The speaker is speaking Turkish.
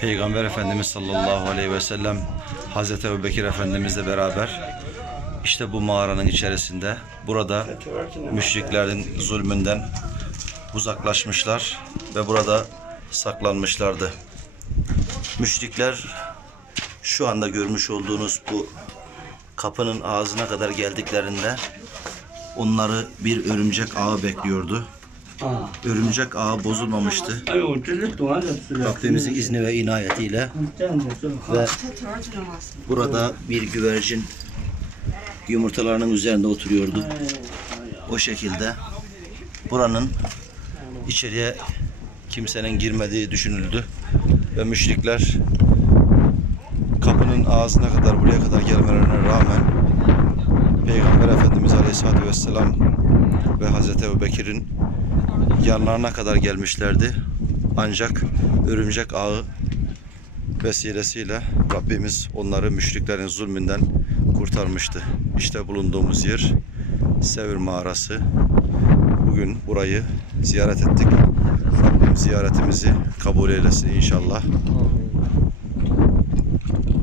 Peygamber Efendimiz sallallahu aleyhi ve sellem Hazreti Ebubekir Efendimizle beraber işte bu mağaranın içerisinde burada müşriklerin zulmünden uzaklaşmışlar ve burada saklanmışlardı. Müşrikler şu anda görmüş olduğunuz bu kapının ağzına kadar geldiklerinde onları bir örümcek ağı bekliyordu. Örümcek ağı bozulmamıştı. Rabbimizin izni ve inayetiyle ve burada bir güvercin yumurtalarının üzerinde oturuyordu. O şekilde buranın içeriye kimsenin girmediği düşünüldü. Ve müşrikler kapının ağzına kadar buraya kadar gelmelerine rağmen Peygamber Efendimiz Aleyhisselatü Vesselam ve Hazreti Ebu Bekir'in yanlarına kadar gelmişlerdi. Ancak örümcek ağı vesilesiyle Rabbimiz onları müşriklerin zulmünden kurtarmıştı. İşte bulunduğumuz yer Sevir Mağarası. Bugün burayı ziyaret ettik. Rabbim ziyaretimizi kabul eylesin inşallah.